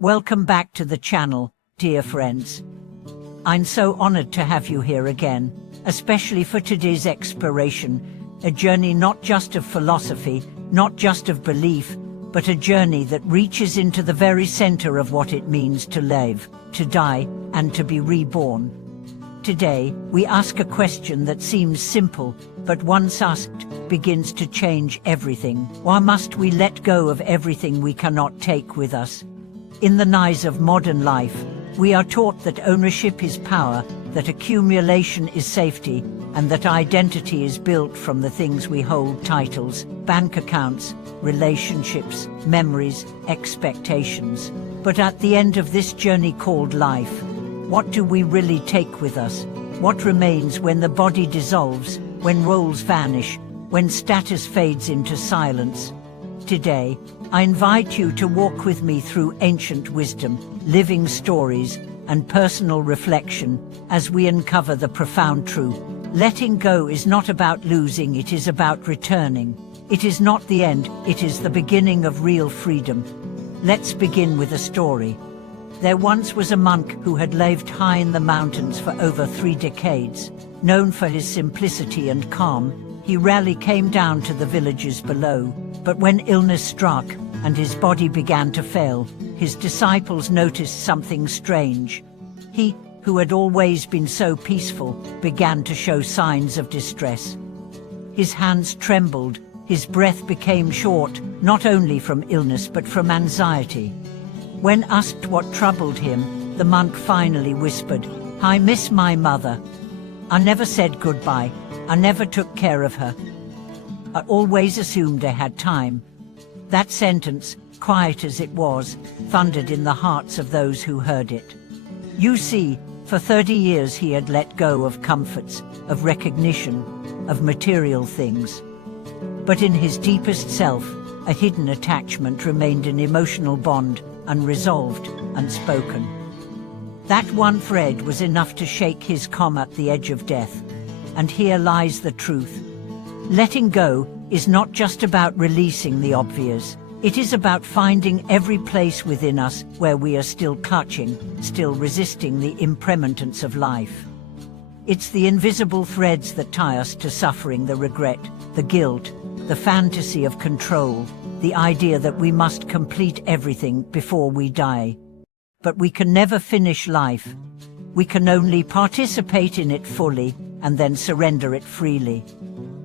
Welcome back to the channel, dear friends. I'm so honored to have you here again, especially for today's exploration, a journey not just of philosophy, not just of belief, but a journey that reaches into the very center of what it means to live, to die, and to be reborn. Today, we ask a question that seems simple, but once asked, begins to change everything. Why must we let go of everything we cannot take with us? In the guise of modern life, we are taught that ownership is power, that accumulation is safety, and that identity is built from the things we hold: titles, bank accounts, relationships, memories, expectations. But at the end of this journey called life, what do we really take with us? What remains when the body dissolves, when roles vanish, when status fades into silence? Today, I invite you to walk with me through ancient wisdom, living stories, and personal reflection as we uncover the profound truth. Letting go is not about losing, it is about returning. It is not the end, it is the beginning of real freedom. Let's begin with a story. There once was a monk who had lived high in the mountains for over 3 decades. Known for his simplicity and calm, he rarely came down to the villages below. But when illness struck and his body began to fail, his disciples noticed something strange. He, who had always been so peaceful, began to show signs of distress. His hands trembled, his breath became short, not only from illness but from anxiety. When asked what troubled him, the monk finally whispered, "I miss my mother. I never said goodbye. I never took care of her. I always assumed I had time." That sentence, quiet as it was, thundered in the hearts of those who heard it. You see, for 30 years he had let go of comforts, of recognition, of material things. But in his deepest self, a hidden attachment remained, an emotional bond, unresolved, unspoken. That one thread was enough to shake his calm at the edge of death. And here lies the truth. Letting go is not just about releasing the obvious. It is about finding every place within us where we are still clutching, still resisting the impermanence of life. It's the invisible threads that tie us to suffering, the regret, the guilt, the fantasy of control, the idea that we must complete everything before we die. But we can never finish life. We can only participate in it fully and then surrender it freely.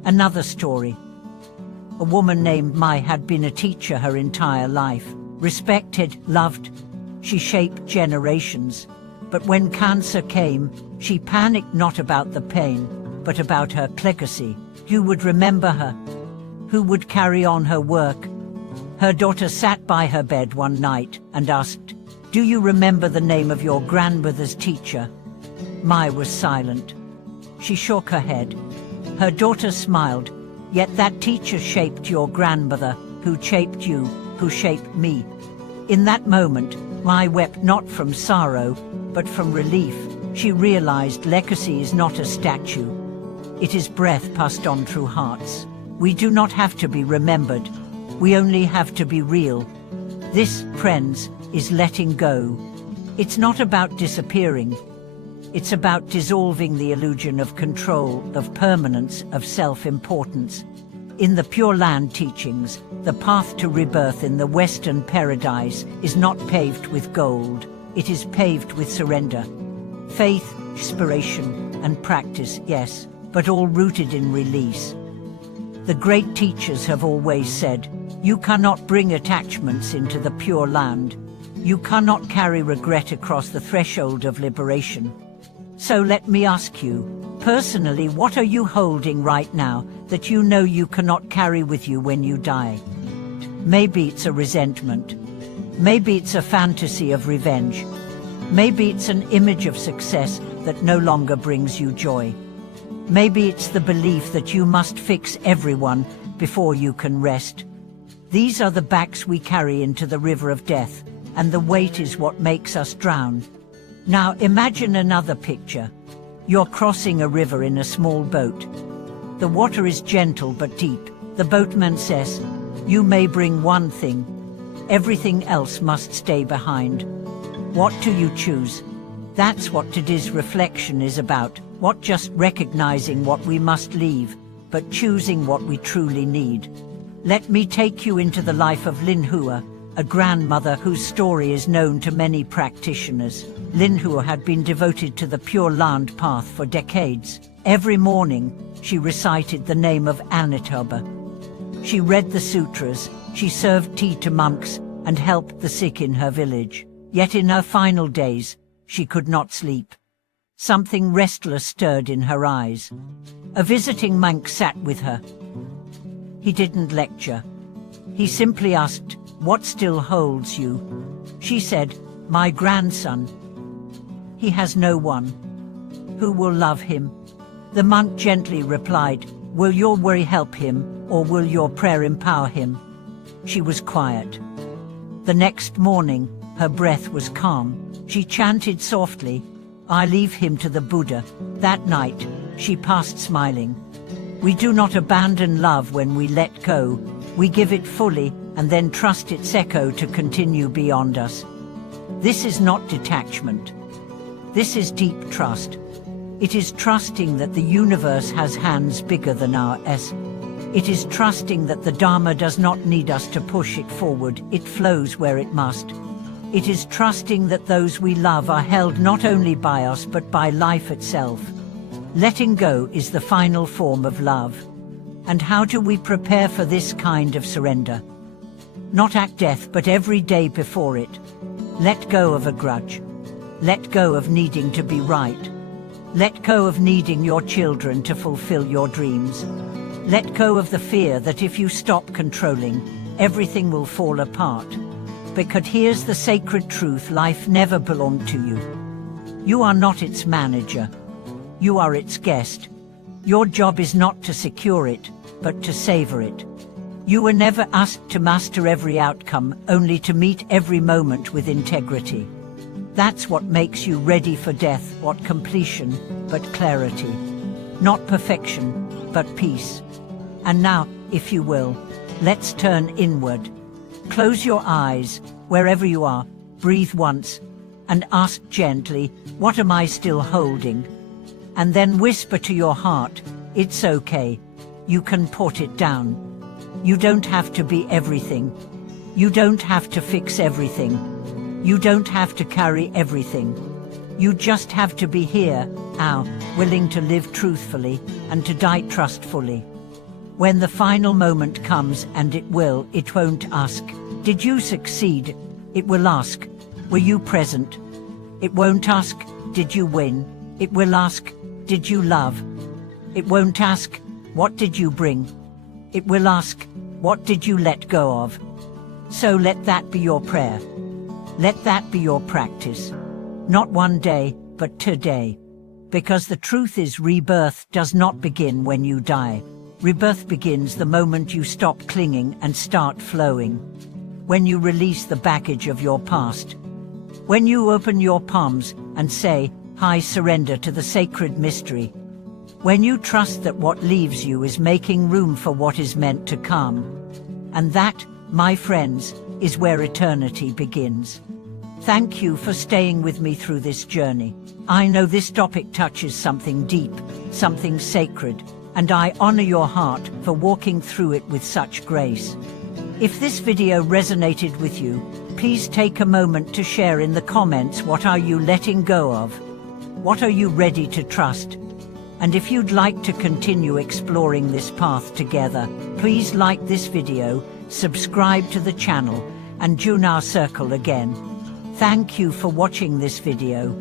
Another story. A woman named Mai had been a teacher her entire life. Respected, loved. She shaped generations. But when cancer came, she panicked, not about the pain, but about her legacy. Who would remember her? Who would carry on her work? Her daughter sat by her bed one night and asked, "Do you remember the name of your grandmother's teacher?" Mai was silent. She shook her head. Her daughter smiled. "Yet that teacher shaped your grandmother, who shaped you, who shaped me." In that moment, Mai wept, not from sorrow, but from relief. She realized legacy is not a statue. It is breath passed on through hearts. We do not have to be remembered. We only have to be real. This, friends, is letting go. It's not about disappearing. It's about dissolving the illusion of control, of permanence, of self-importance. In the Pure Land teachings, the path to rebirth in the Western paradise is not paved with gold. It is paved with surrender. Faith, inspiration, and practice, yes, but all rooted in release. The great teachers have always said, you cannot bring attachments into the Pure Land. You cannot carry regret across the threshold of liberation. So let me ask you, personally, what are you holding right now that you know you cannot carry with you when you die? Maybe it's a resentment. Maybe it's a fantasy of revenge. Maybe it's an image of success that no longer brings you joy. Maybe it's the belief that you must fix everyone before you can rest. These are the bags we carry into the river of death, and the weight is what makes us drown. Now imagine another picture. You're crossing a river in a small boat. The water is gentle but deep. The boatman says, "You may bring one thing, Everything else must stay behind. What do you choose? That's what today's reflection is about. Not just recognizing what we must leave, but choosing what we truly need. Let me take you into the life of Lin Hua, a grandmother whose story is known to many practitioners. Lin Hua had been devoted to the Pure Land path for decades. Every morning, she recited the name of Amitabha. She read the sutras, she served tea to monks, and helped the sick in her village. Yet in her final days, she could not sleep. Something restless stirred in her eyes. A visiting monk sat with her. He didn't lecture. He simply asked, "What still holds you?" She said, "My grandson. He has no one. Who will love him?" The monk gently replied, "Will your worry help him, or will your prayer empower him?" She was quiet. The next morning, her breath was calm. She chanted softly, "I leave him to the Buddha." That night, she passed smiling. We do not abandon love when we let go. We give it fully and then trust its echo to continue beyond us. This is not detachment. This is deep trust. It is trusting that the universe has hands bigger than ours. It is trusting that the Dharma does not need us to push it forward, it flows where it must. It is trusting that those we love are held not only by us but by life itself. Letting go is the final form of love. And how do we prepare for this kind of surrender? Not at death, but every day before it. Let go of a grudge. Let go of needing to be right. Let go of needing your children to fulfill your dreams. Let go of the fear that if you stop controlling, everything will fall apart. Because here's the sacred truth: life never belonged to you. You are not its manager. You are its guest. Your job is not to secure it, but to savor it. You were never asked to master every outcome, only to meet every moment with integrity. That's what makes you ready for death, not completion, but clarity. Not perfection, but peace. And now, if you will, let's turn inward. Close your eyes, wherever you are, breathe once, and ask gently, "What am I still holding?" And then whisper to your heart, "It's okay. You can put it down." You don't have to be everything. You don't have to fix everything. You don't have to carry everything. You just have to be here, now, willing to live truthfully and to die trustfully. When the final moment comes, and it won't ask, "Did you succeed?" It will ask, "Were you present?" It won't ask, "Did you win?" It will ask, "Did you love?" It won't ask, "What did you bring?" It will ask, "What did you let go of?" So let that be your prayer. Let that be your practice. Not one day, but today. Because the truth is, rebirth does not begin when you die. Rebirth begins the moment you stop clinging and start flowing. When you release the baggage of your past. When you open your palms and say, "I surrender to the sacred mystery." When you trust that what leaves you is making room for what is meant to come. And that, my friends, is where eternity begins. Thank you for staying with me through this journey. I know this topic touches something deep, something sacred, and I honor your heart for walking through it with such grace. If this video resonated with you, please take a moment to share in the comments, what are you letting go of? What are you ready to trust? And if you'd like to continue exploring this path together, please like this video, subscribe to the channel, and join our circle again. Thank you for watching this video.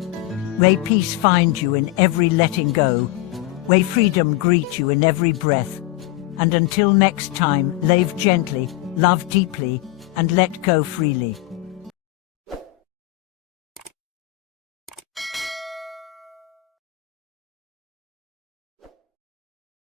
May peace find you in every letting go. May freedom greet you in every breath. And until next time, live gently, love deeply, and let go freely.